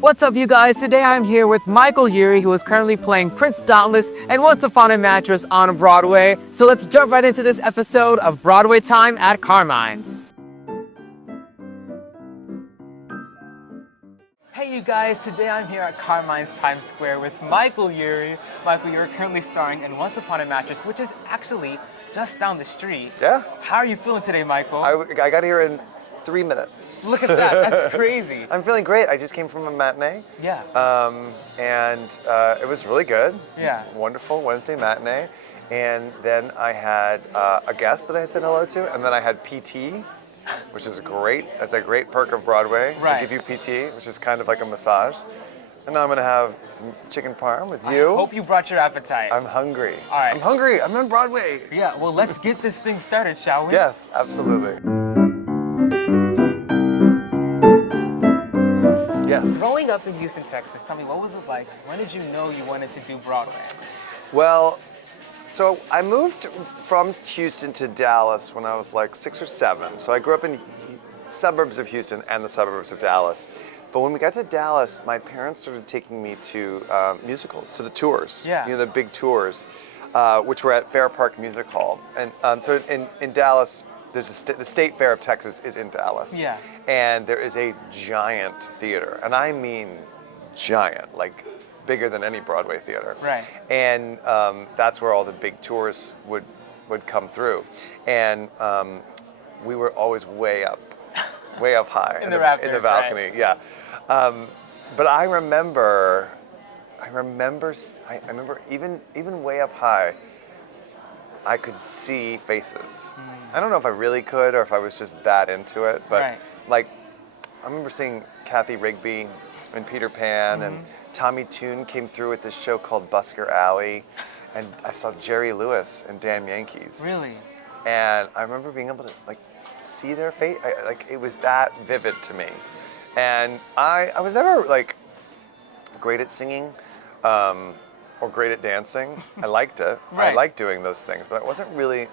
What's up, you guys? Today I'm here with Michael Urie, who is currently playing Prince Dauntless and Once Upon a Mattress on Broadway. So let's jump right into this episode of Broadway Time at Carmine's. Hey you guys, today I'm here at Carmine's Times Square with Michael Urie. Michael, you're currently starring in Once Upon a Mattress, which is actually just down the street. Yeah. How are you feeling today, Michael? I got here in 3 minutes. Look at that, that's crazy. I'm feeling great. I just came from a matinee. Yeah. And it was really good. Yeah. Wonderful Wednesday matinee. And then I had a guest that I said hello to, and then I had PT, which is great. That's a great perk of Broadway. Right. They give you PT, which is kind of like a massage. And now I'm gonna have some chicken parm with you. I hope you brought your appetite. I'm hungry. All right. I'm hungry. I'm on Broadway. Yeah, well, let's get this thing started, shall we? Yes, absolutely. Yes. Growing up in Houston, Texas, tell me, what was it like? When did you know you wanted to do Broadway? Well, so I moved from Houston to Dallas when I was like 6 or 7. So I grew up in suburbs of Houston and the suburbs of Dallas. But when we got to Dallas, my parents started taking me to musicals, to the tours. Yeah. You know, the big tours, which were at Fair Park Music Hall. And so in Dallas, there's the State Fair of Texas is in Dallas. Yeah. And there is a giant theater, and I mean giant, like bigger than any Broadway theater. Right. And that's where all the big tours would come through. And we were always way up high in the rafters, in the balcony. Right? Yeah. But I remember even way up high, I could see faces. I don't know if I really could or if I was just that into it, but Right. like I remember seeing Kathy Rigby and Peter Pan, and Tommy Tune came through with this show called Busker Alley, and I saw Jerry Lewis and Dan Yankees. Really? And I remember being able to like see their face, like it was that vivid to me. And I was never like great at singing or great at dancing. I liked it. Right. I liked doing those things, but it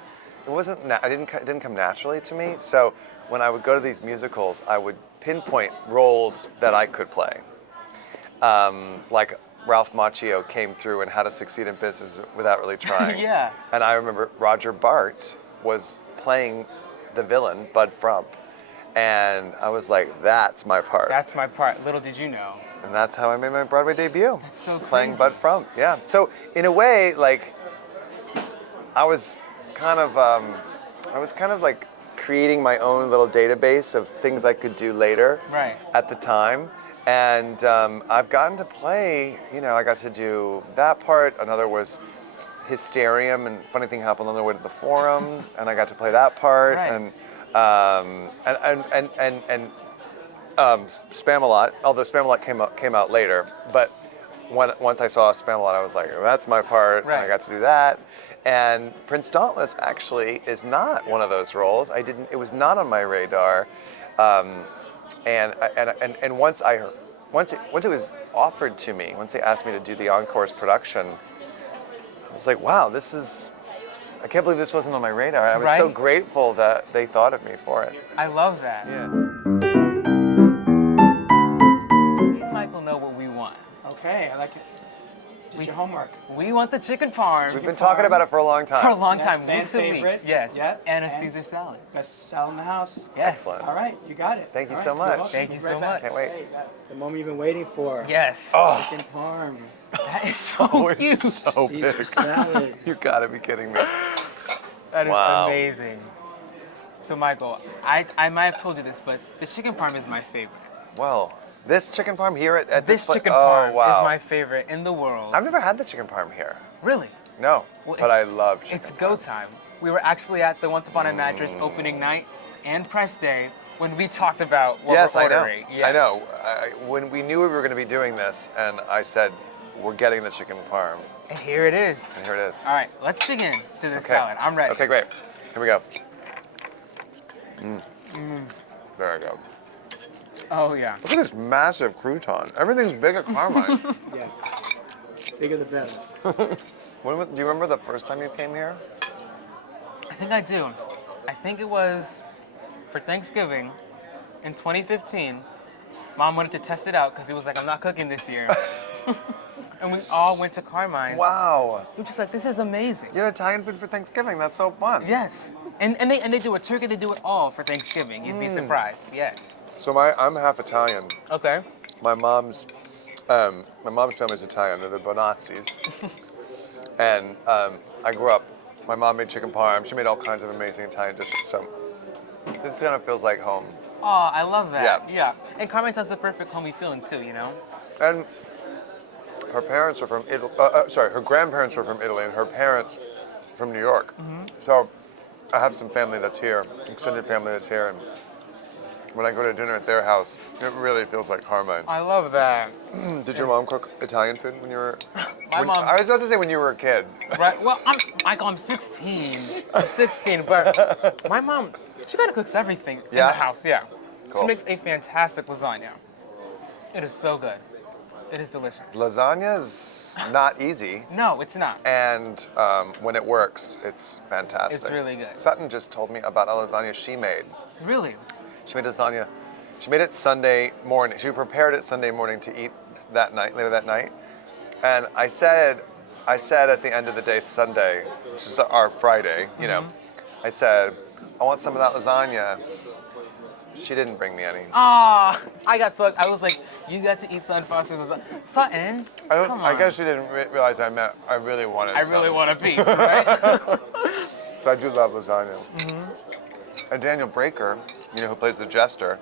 didn't come naturally to me. So when I would go to these musicals, I would pinpoint roles that I could play. Like Ralph Macchio came through in How to Succeed in Business Without Really Trying. Yeah. And I remember Roger Bart was playing the villain, Bud Frump. And I was like, that's my part. That's my part. Little did you know. And that's how I made my Broadway debut. That's so playing crazy. Bud Frump, yeah. So in a way, like, I was kind of like creating my own little database of things I could do later. Right. At the time. And I've gotten to play, you know, I got to do that part. Another was Hysterium, and Funny Thing Happened on the Way to the Forum, and I got to play that part. Right. And Spamalot, although Spamalot came out later, but once I saw Spamalot, I was like, oh, that's my part, Right. and I got to do that. And Prince Dauntless actually is not one of those roles. It was not on my radar. And once it was offered to me, once they asked me to do the Encore's production, I was like, wow, I can't believe this wasn't on my radar. I was so Right? grateful that they thought of me for it. I love that. Yeah. Me and Michael know what we want. Okay, I like it. Did your homework. We want the chicken farm. We've been talking about it for a long time. For a long That's time, fan weeks and favorite. weeks. Yes. Yep. And a And- Caesar salad. Best salad in the house. Yes. Excellent. All right, you got it. Thank you All so right, much. you're welcome. Thank you Be so right back. Can't wait. Hey, the moment you've been waiting for. Yes. Oh, Chicken parm. That is so oh, cute. it's so Caesar big. salad. You gotta be kidding me. That is Wow. amazing. So Michael, I might have told you this, but the chicken parm is my favorite. Well, this chicken parm here at This place. chicken Oh, parm wow. is my favorite in the world. I've never had the chicken parm here. Really? No, Well, but I love chicken It's parm. go time. We were actually at the Once Upon a Mattress opening night and press day when we talked about what Yes, we're I know. ordering. I know. When we knew we were going to be doing this, and I said, we're getting the chicken parm. And here it is. And here it is. All right, let's dig in to this Okay. salad. I'm ready. Okay, great. Here we go. There we go. Oh yeah. Look at this massive crouton. Everything's big at Carmine. Yes. Bigger the better. Do you remember the first time you came here? I think I do. I think it was for Thanksgiving in 2015. Mom wanted to test it out because he was like, I'm not cooking this year. And we all went to Carmine's. Wow. We were just like, this is amazing. You had Italian food for Thanksgiving. That's so fun. Yes. And they do a turkey, they do it all for Thanksgiving. You'd be surprised. Yes. So I'm half Italian. Okay. My mom's family's Italian. They're the Bonazzis. And I grew up. My mom made chicken parm. She made all kinds of amazing Italian dishes. So this kind of feels like home. Oh, I love that. Yeah. And Carmine has the perfect homey feeling too, you know? And her parents are from Italy. Her grandparents were from Italy, and her parents from New York. So I have some family that's here, extended family that's here, and when I go to dinner at their house, it really feels like Carmine's. I love that. Did your mom cook Italian food when you were? My mom. I was about to say when you were a kid. Right. Well, I'm 16. I'm 16, but my mom, she kind of cooks everything in Yeah? the house. Yeah. Cool. She makes a fantastic lasagna. It is so good. It is delicious. Lasagna's not easy. No, it's not. And when it works, it's fantastic. It's really good. Sutton just told me about a lasagna she made. Really? She made lasagna. She made it Sunday morning. She prepared it Sunday morning to eat that night, later that night. And I said at the end of the day, Sunday, which is our Friday, you know, I said, I want some of that lasagna. She didn't bring me any. Ah, I got so I was like, you got to eat Sutton Foster's lasagna. Sutton, come on. I guess she didn't realize I really wanted I really some. want a piece, right? So I do love lasagna. And Daniel Breaker, you know, who plays the jester,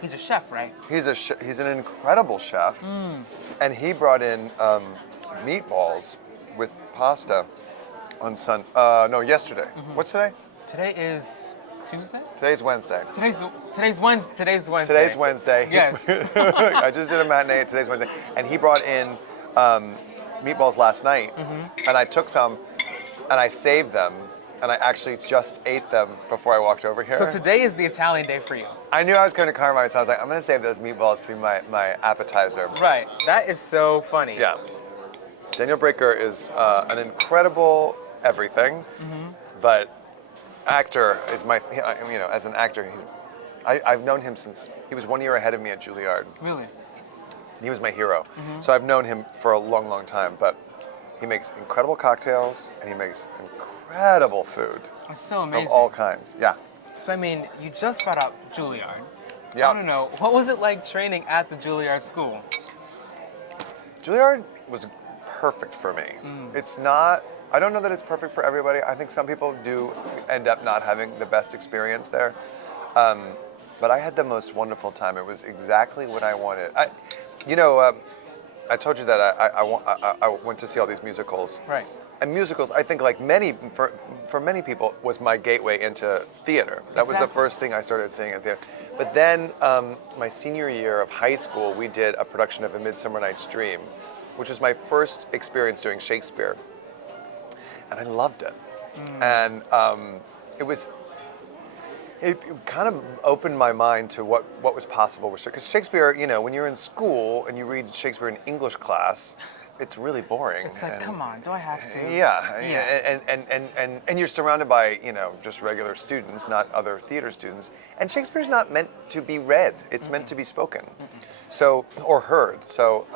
He's a chef, right? he's an incredible chef. And he brought in meatballs with pasta on yesterday. What's today? Today is Tuesday? Today's Wednesday. Today's Wednesday. Today's Wednesday. Yes. I just did a matinee. Today's Wednesday. And he brought in meatballs last night. And I took some and I saved them. And I actually just ate them before I walked over here. So today is the Italian day for you. I knew I was going to Carmine, so I was like, I'm going to save those meatballs to be my appetizer. Right. That is so funny. Yeah. Daniel Breaker is an incredible everything, but actor is as an actor, I've known him since he was 1 year ahead of me at Juilliard. Really? He was my hero. So I've known him for a long, long time, but he makes incredible cocktails and he makes incredible food. It's so amazing. Of all kinds, yeah. So I mean, you just brought up Juilliard. Yeah. I don't know, what was it like training at the Juilliard school? Juilliard was perfect for me. It's not, I don't know that it's perfect for everybody. I think some people do end up not having the best experience there. But I had the most wonderful time. It was exactly what I wanted. I told you that I went to see all these musicals. Right. And musicals, I think, like for many people, was my gateway into theater. That was the first thing I started seeing in theater. But then, my senior year of high school, we did a production of A Midsummer Night's Dream, which was my first experience doing Shakespeare. And I loved it. And it kind of opened my mind to what was possible with Shakespeare. Because Shakespeare, you know, when you're in school and you read Shakespeare in English class, it's really boring. It's like, come on, do I have to? Yeah. And you're surrounded by, you know, just regular students, not other theater students. And Shakespeare's not meant to be read. It's meant to be spoken. So, or heard. So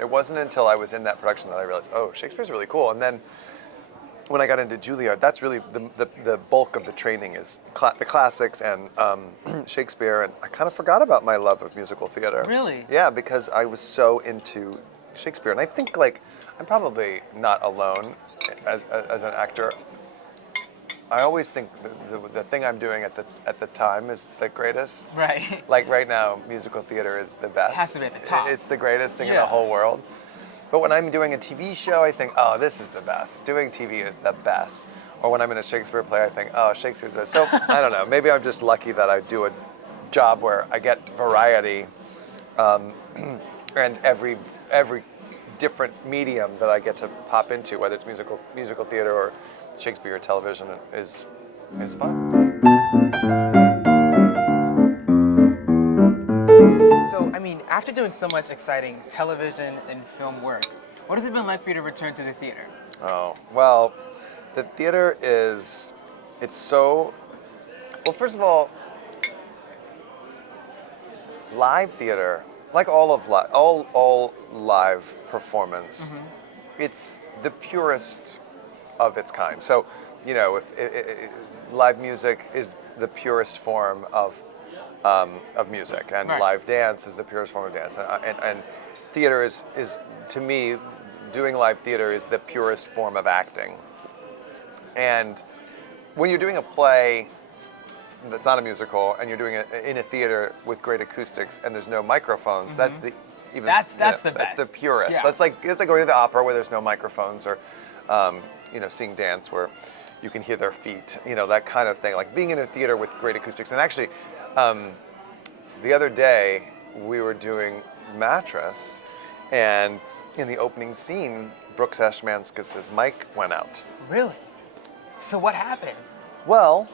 it wasn't until I was in that production that I realized, oh, Shakespeare's really cool. And then when I got into Juilliard, that's really the bulk of the training is the classics and Shakespeare. And I kind of forgot about my love of musical theater. Really? Yeah, because I was so into Shakespeare. And I think, like, I'm probably not alone as an actor. I always think the thing I'm doing at the time is the greatest. Right. Like right now, musical theater is the best. It has to be at the top. It's the greatest thing in the whole world. But when I'm doing a TV show, I think, oh, this is the best. Doing TV is the best. Or when I'm in a Shakespeare play, I think, oh, Shakespeare's the best. So, I don't know. Maybe I'm just lucky that I do a job where I get variety and every different medium that I get to pop into, whether it's musical theater or Shakespeare or television, is fun. So, I mean, after doing so much exciting television and film work, what has it been like for you to return to the theater? Oh, well, the theater it's so, well, first of all, live theater like all of all live performance, it's the purest of its kind. So, you know, live music is the purest form of music, and Right. live dance is the purest form of dance, and theater is to me, doing live theater is the purest form of acting. And when you're doing a play that's not a musical, and you're doing it in a theater with great acoustics, and there's no microphones, that's the even That's you know, the best. That's the purest. Yeah. That's like it's like going to the opera where there's no microphones, or you know, seeing dance where you can hear their feet. You know, that kind of thing. Like being in a theater with great acoustics. And actually, the other day we were doing Mattress, and in the opening scene, Brooks Ashmanskas' mic went out. Really? So what happened? Well,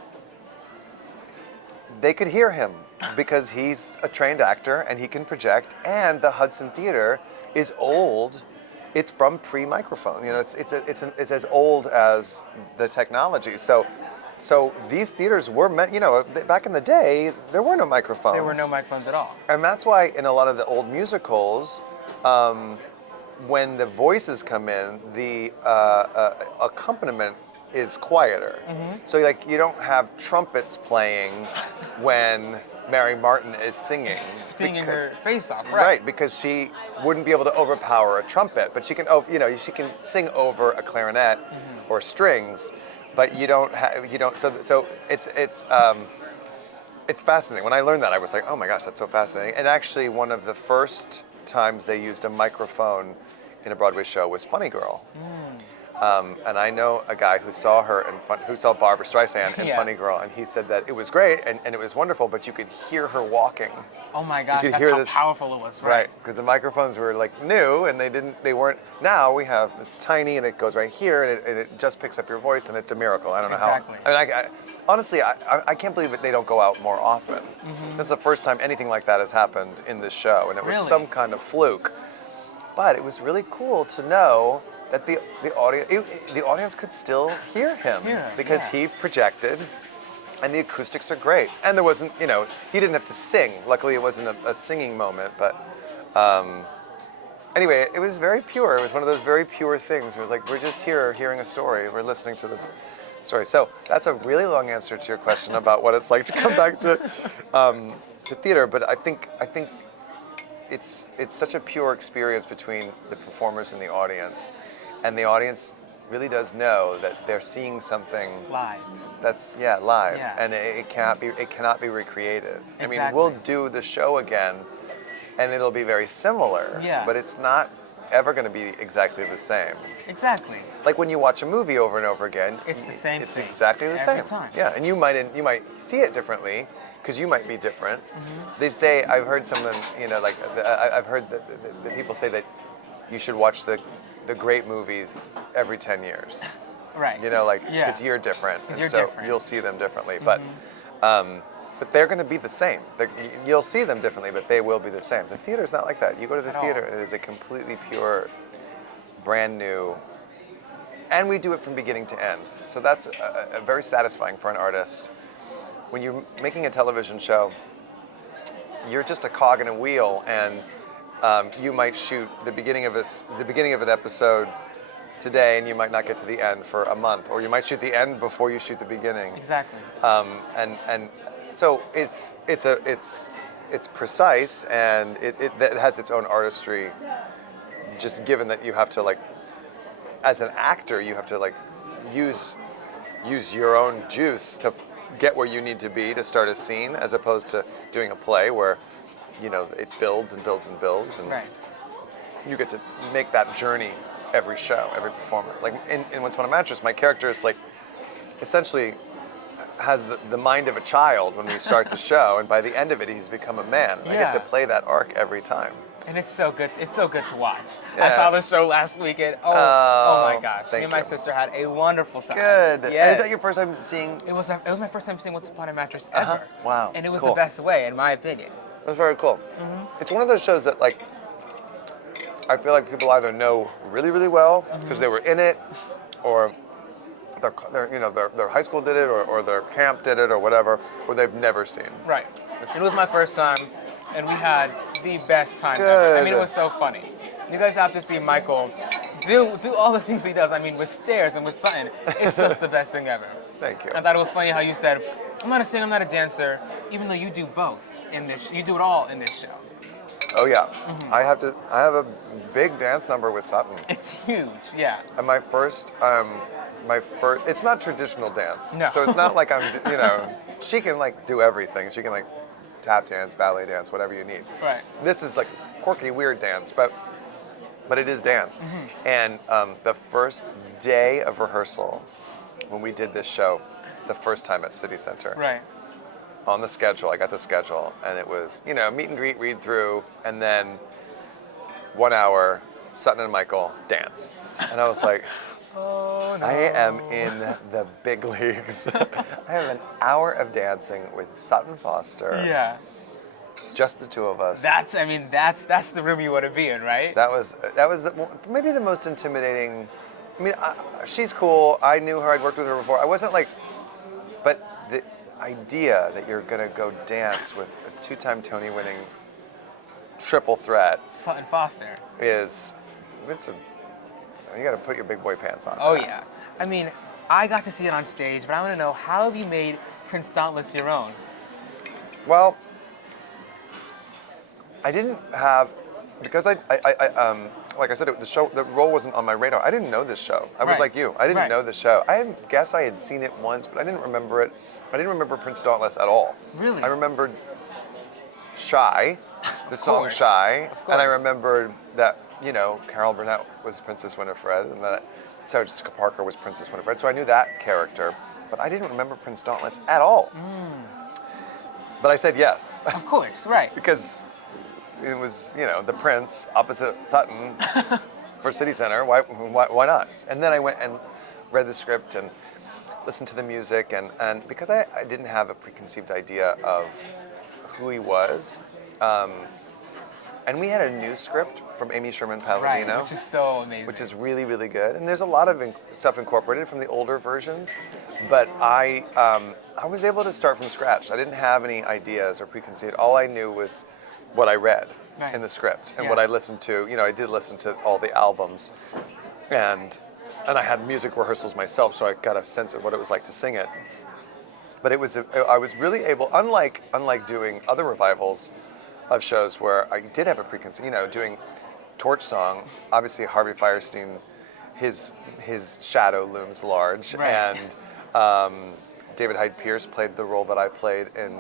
they could hear him because he's a trained actor and he can project. And the Hudson Theater is old. It's from pre-microphone. You know, it's as old as the technology. So these theaters were meant. You know, back in the day, there were no microphones. There were no microphones at all. And that's why in a lot of the old musicals, when the voices come in, the accompaniment is quieter. So like you don't have trumpets playing when Mary Martin is singing. Singing her face off, Right, because she wouldn't be able to overpower a trumpet, but she can, you know, she can sing over a clarinet or strings, but you don't have, you don't. So it's fascinating. When I learned that, I was like, oh my gosh, that's so fascinating. And actually, one of the first times they used a microphone in a Broadway show was Funny Girl. And I know a guy who saw her who saw Barbra Streisand in Yeah. Funny Girl, and he said that it was great and it was wonderful, but you could hear her walking. Oh my gosh, could that's hear how this- powerful it was, Right, because the microphones were like new and they weren't. Now we have, it's tiny and it goes right here and it just picks up your voice, and it's a miracle. I don't know Exactly. how. I mean, honestly, I can't believe that they don't go out more often. This is the first time anything like that has happened in this show, and it was Really? some kind of fluke. But it was really cool to know that the audience could still hear him because yeah. he projected, and the acoustics are great. And there wasn't, you know, he didn't have to sing. Luckily, it wasn't a singing moment. But anyway, it was very pure. It was one of those very pure things. It was like, we're just here hearing a story. We're listening to this story. So that's a really long answer to your question about what it's like to come back to theater. But I think it's such a pure experience between the performers and the audience. And the audience really does know that they're seeing something Live. that's live, Yeah. and it cannot be recreated. I mean, Exactly. we'll do the show again, and it'll be very similar. Yeah. But it's not ever going to be exactly the same. Exactly. Like when you watch a movie over and over again, It's the same It's thing exactly the every same. time. Yeah, and you might see it differently because you might be different. They say, I've heard someone, you know, like I've heard that people say that you should watch the great movies every 10 years. Right. You know, like, Yeah. because you're different, 'Cause and you're so different. you'll see them differently. But they're going to be the same. You'll see them differently, but they will be the same. The theater's not like that. You go to the At theater, all. it is a completely pure, brand new, and we do it from beginning to end. So that's very satisfying for an artist. When you're making a television show, you're just a cog in a wheel, and you might shoot the beginning of an episode today, and you might not get to the end for a month, or you might shoot the end before you shoot the beginning. Exactly. And so it's precise, and it has its own artistry. Just given that you have to, like, as an actor, you have to, like, use your own juice to get where you need to be to start a scene, as opposed to doing a play where, you know, it builds and builds and builds, and Right. you get to make that journey every show, every performance. Like in Once Upon a Mattress, my character is like essentially has the mind of a child when we start the show, and by the end of it, he's become a man. And I get to Yeah. play that arc every time. And it's so good. It's so good to watch. I Yeah. saw the show last weekend. Oh my gosh. thank Me and my you. sister had a wonderful time. Good. Yes. And is that your first time seeing? It was my first time seeing Once Upon a Mattress ever. Wow. And it was Cool. the best way, in my opinion. That's very cool. It's one of those shows that, like, I feel like people either know really, really well because they were in it, or their high school did it, or their camp did it, or whatever, or they've never seen. Right. It was my first time, and we had the best time ever. I mean, it Good. was so funny. You guys have to see Michael do all the things he does. I mean, with stairs and with Sutton, it's just the best thing ever. Thank you. I thought it was funny how you said, I'm not a singer, I'm not a dancer, even though you do both in this. You do it all in this show. Oh yeah, I have a big dance number with Sutton. It's huge, yeah. And my first, it's not traditional dance. No. So it's not like she can like do everything. She can like tap dance, ballet dance, whatever you need. Right. This is like quirky, weird dance, but it is dance. And the first day of rehearsal, when we did this show, the first time at City Center. Right. On the schedule, I got the schedule, and it was, meet and greet, read through, and then 1 hour, Sutton and Michael dance. And I was like, Oh, no. I am in the big leagues. I have an hour of dancing with Sutton Foster. Yeah. Just the two of us. That's the room you want to be in, right? That was maybe the most intimidating. I mean, she's cool. I knew her. I'd worked with her before. I wasn't like, but the idea that you're gonna go dance with a two-time Tony-winning triple threat Sutton Foster. you gotta put your big boy pants on. Oh, yeah. I mean, I got to see it on stage, but I want to know, how have you made Prince Dauntless your own? Well, I didn't have, because like I said, the role wasn't on my radar. I didn't know this show. I was Right. like you. I didn't Right. know this show. I guess I had seen it once, but I didn't remember it. I didn't remember Prince Dauntless at all. Really? I remembered Shy, the song course. Shy, Of and I course. remembered that, Carol Burnett was Princess Winifred, and that Sarah Jessica Parker was Princess Winifred, so I knew that character, but I didn't remember Prince Dauntless at all. But I said yes, Of course, right. because it was, the Prince opposite Sutton for City Center. Why not? And then I went and read the script and listened to the music, and because I didn't have a preconceived idea of who he was, and we had a new script from Amy Sherman Right, Palladino, which is so amazing. which is really, really good. And there's a lot of stuff incorporated from the older versions, but I was able to start from scratch. I didn't have any ideas or preconceived. All I knew was what I read Right. in the script and Yeah. what I listened to. I did listen to all the albums, and I had music rehearsals myself, so I got a sense of what it was like to sing it. But I was really able, unlike doing other revivals of shows where I did have a preconceived, doing Torch Song, obviously Harvey Fierstein, his shadow looms large, Right. and David Hyde Pierce played the role that I played in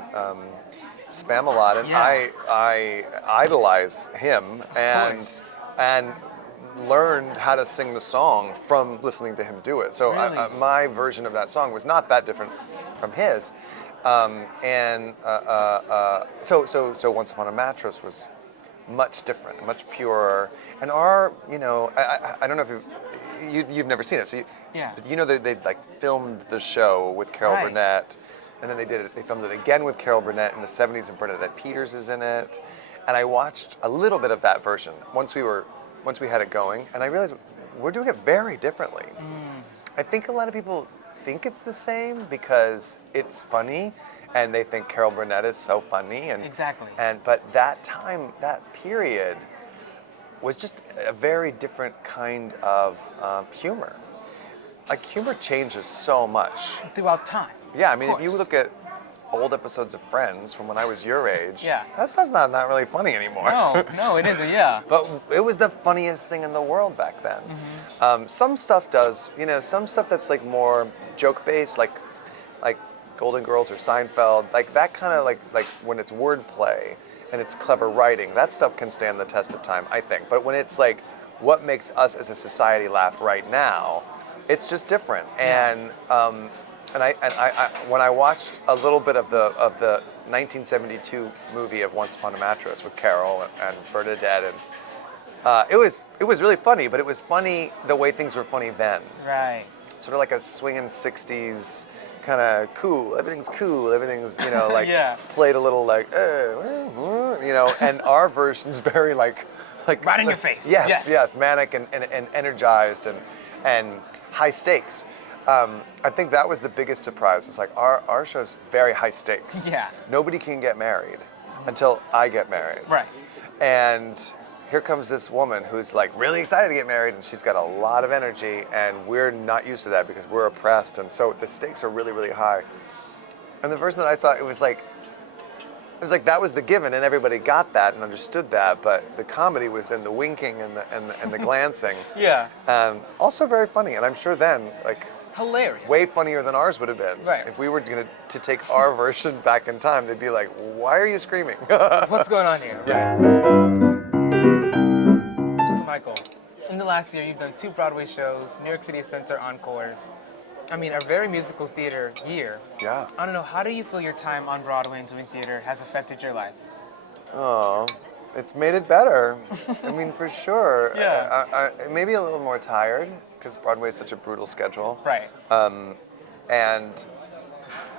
Spamalot, and Yeah. I idolize him course. and learned how to sing the song from listening to him do it. So Really? my version of that song was not that different from his. So Once Upon a Mattress was much different, much purer. And I don't know if you've never seen it, so Yeah. but they like filmed the show with Carol Right. Burnett, and then they filmed it again with Carol Burnett in the 70s, and Bernadette Peters is in it. And I watched a little bit of that version once we had it going, and I realized we're doing it very differently. I think a lot of people think it's the same because it's funny, and they think Carol Burnett is so funny, and Exactly. but that period was just a very different kind of humor. Like, humor changes so much. Throughout time. Yeah, I mean, Of if you course. look at old episodes of Friends from when I was your age, Yeah. that stuff's not really funny anymore. No, it isn't, yeah. But it was the funniest thing in the world back then. Some stuff some stuff that's like more joke-based, like Golden Girls or Seinfeld, like that kind of like when it's wordplay and it's clever writing, that stuff can stand the test of time, I think. But when it's like what makes us as a society laugh right now, it's just different. And when I watched a little bit of the 1972 movie of Once Upon a Mattress with Carol and Bernadette, and it was really funny, but it was funny the way things were funny then. Right. Sort of like a swinging 60s kind of cool. Everything's cool. Everything's like Yeah. played a little like and our version's very like Right in your face. Yes, Yes. manic and energized and high stakes. I think that was the biggest surprise. It's like our show's very high stakes. Yeah. Nobody can get married. until I get married. Right. And here comes this woman who's like really excited to get married, and she's got a lot of energy, and we're not used to that because we're oppressed, and so the stakes are really, really high. And the version that I saw, it was like that was the given, and everybody got that and understood that, but the comedy was in the winking and the glancing. Yeah. Also very funny, and I'm sure then, like, Hilarious. way funnier than ours would have been. Right. If we were to take our version back in time, they'd be like, why are you screaming? What's going on here? Yeah. So Michael, in the last year, you've done 2 Broadway shows, New York City Center encores. I mean, a very musical theater year. Yeah. I don't know, how do you feel your time on Broadway and doing theater has affected your life? Oh, it's made it better. I mean, for sure. Yeah. I maybe a little more tired because Broadway is such a brutal schedule. Right. And,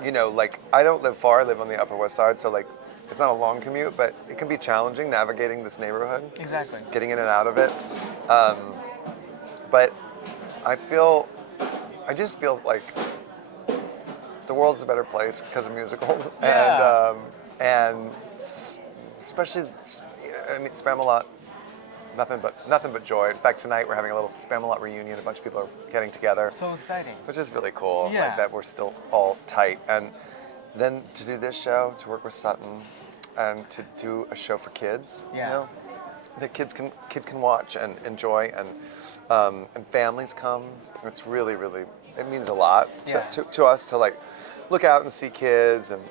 you know, like, I don't live far. I live on the Upper West Side, so, like, it's not a long commute, but it can be challenging navigating this neighborhood. Exactly. Getting in and out of it. But I just feel like the world's a better place because of musicals. Yeah. And especially, I mean, Spamalot, nothing but joy. In fact, tonight we're having a little Spamalot reunion. A bunch of people are getting together. So exciting. Which is really cool. Yeah. Like that we're still all tight. And then to do this show, to work with Sutton, and to do a show for kids. Yeah. You know, that kids can watch and enjoy, and families come. It's really, really, it means a lot to us to like look out and see kids and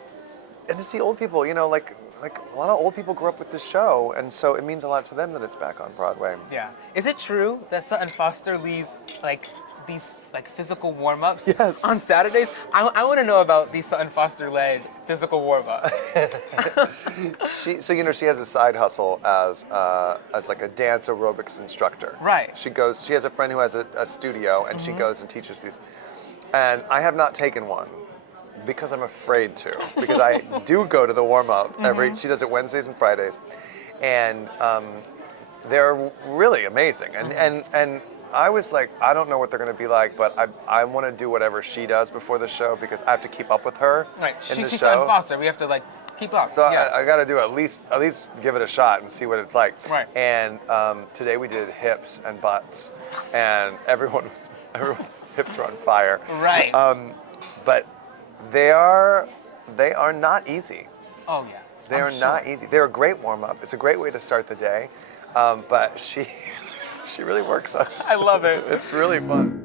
to see old people. You know, like a lot of old people grew up with this show, and so it means a lot to them that it's back on Broadway. Yeah. Is it true that Sutton Foster leads like these like physical warm-ups Yes. on Saturdays? I want to know about these Sutton Foster-led physical warm-ups. She has a side hustle as like a dance aerobics instructor. Right. She has a friend who has a studio, and she goes and teaches these. And I have not taken one because I'm afraid to, because I do go to the warm-up she does it Wednesdays and Fridays. And they're really amazing. And I was like, I don't know what they're going to be like, but I want to do whatever she does before the show because I have to keep up with her Right. in the She's show. Sutton Foster. We have to like keep up. So yeah. I got to do at least give it a shot and see what it's like. Right. And today we did hips and butts, and everyone's hips were on fire. Right. But they are not easy. Oh yeah. They are not easy. They're a great warm up. It's a great way to start the day. But she really works us. I love it. It's really fun.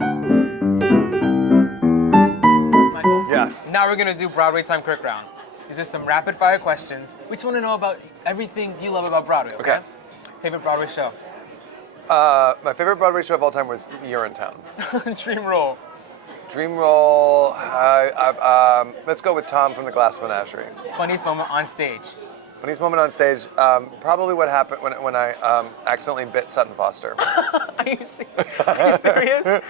Michael. Yes. Now we're gonna do Broadway Time Quick Round. These are some rapid fire questions. We just want to know about everything you love about Broadway. Okay. Favorite Broadway show? My favorite Broadway show of all time was You're in Town. Dream role. Dream role. Let's go with Tom from the Glass Menagerie. Funniest moment on stage. Funniest moment on stage, probably what happened when I accidentally bit Sutton Foster. Are you serious?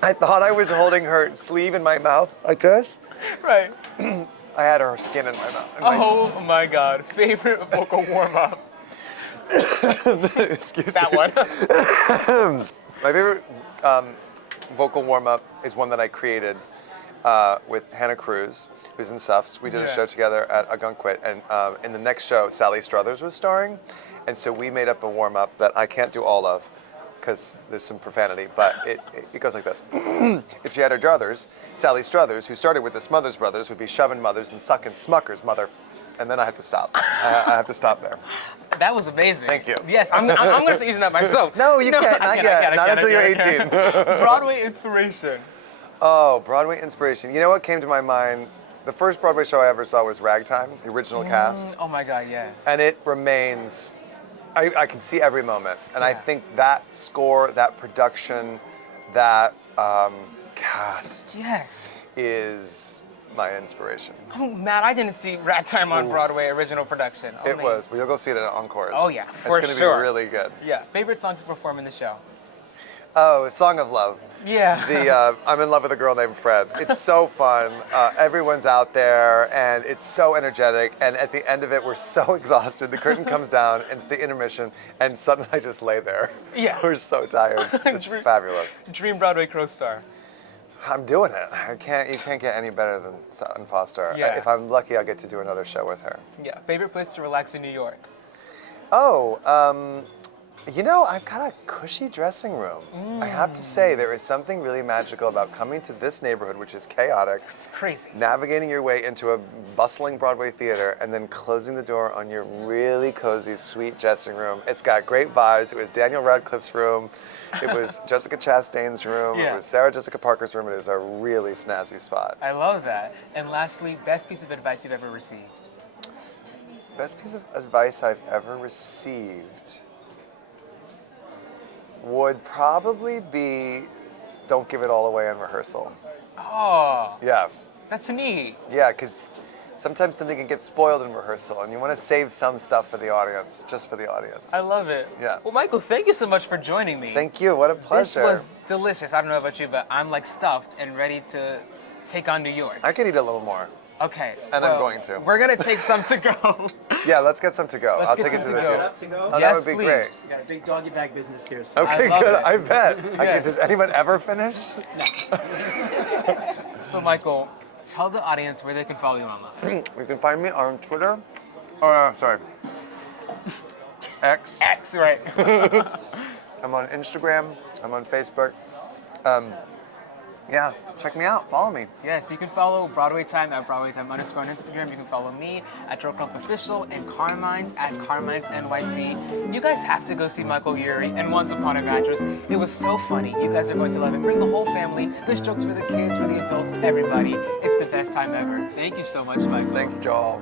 I thought I was holding her sleeve in my mouth. I could? Right. I had her skin in my mouth. Oh my God. Favorite vocal warm up. Excuse That me. one. My favorite vocal warm-up is one that I created with Hannah Cruz, who's in Suffs. We did a show together at Agunquit, and in the next show, Sally Struthers was starring, and so we made up a warm-up that I can't do all of, because there's some profanity, but it goes like this. If she had her druthers, Sally Struthers, who started with the Smothers Brothers, would be shoving mothers and sucking Smuckers, mother. And then I have to stop. I have to stop there. That was amazing. Thank you. Yes, I'm going to start using that myself. No, you can't. I Not yet. can't, Not until you're I can't. 18. Broadway inspiration. Oh, Broadway inspiration. You know what came to my mind? The first Broadway show I ever saw was Ragtime, the original cast. Oh my God, yes. And it remains, I can see every moment. And I think that score, that production, that cast Yes. is my inspiration. I'm mad I didn't see Ragtime on Broadway original production. Oh, It man. was. But you'll go see it at Encores. Oh, yeah, for It's sure. going to be really good. Yeah. Favorite song to perform in the show? Oh, Song of Love. Yeah. The I'm in love with a girl named Fred. It's so fun. Everyone's out there, and it's so energetic. And at the end of it, we're so exhausted. The curtain comes down, and it's the intermission, and suddenly I just lay there. Yeah. We're so tired. It's fabulous. Dream Broadway co-star. I'm doing it. You can't get any better than Sutton Foster. Yeah. If I'm lucky, I'll get to do another show with her. Yeah. Favorite place to relax in New York? Oh, I've got a cushy dressing room. I have to say, there is something really magical about coming to this neighborhood, which is chaotic. It's crazy. Navigating your way into a bustling Broadway theater and then closing the door on your really cozy, sweet dressing room. It's got great vibes. It was Daniel Radcliffe's room. It was Jessica Chastain's room. Yeah. It was Sarah Jessica Parker's room. It is a really snazzy spot. I love that. And lastly, best piece of advice you've ever received? Best piece of advice I've ever received would probably be don't give it all away in rehearsal. Oh, Yeah. that's neat. Yeah, because sometimes something can get spoiled in rehearsal and you want to save some stuff for the audience, just for the audience. I love it. Yeah. Well, Michael, thank you so much for joining me. Thank you. What a This pleasure. was delicious. I don't know about you, but I'm like stuffed and ready to take on New York. I could eat a little more. Okay. And I'm going to. We're gonna take some to go. Yeah, let's get some to go. Let's I'll get take it to some the to go. theater. Up to go? Oh, that Yes, would be please. great. We got a big doggy bag business here. So. Okay, love good. it. I bet. Yes. Does anyone ever finish? So, Michael, tell the audience where they can follow you online. You can find me on Twitter. X. X, right? I'm on Instagram. I'm on Facebook. Yeah, check me out. Follow me. Yes, you can follow Broadway Time at Broadway Time _ on Instagram. You can follow me at Joel Crump Official and Carmine's at Carmine's NYC. You guys have to go see Michael Urie and Once Upon a Mattress. It was so funny. You guys are going to love it. Bring the whole family. There's jokes for the kids, for the adults, everybody. It's the best time ever. Thank you so much, Michael. Thanks, Joel.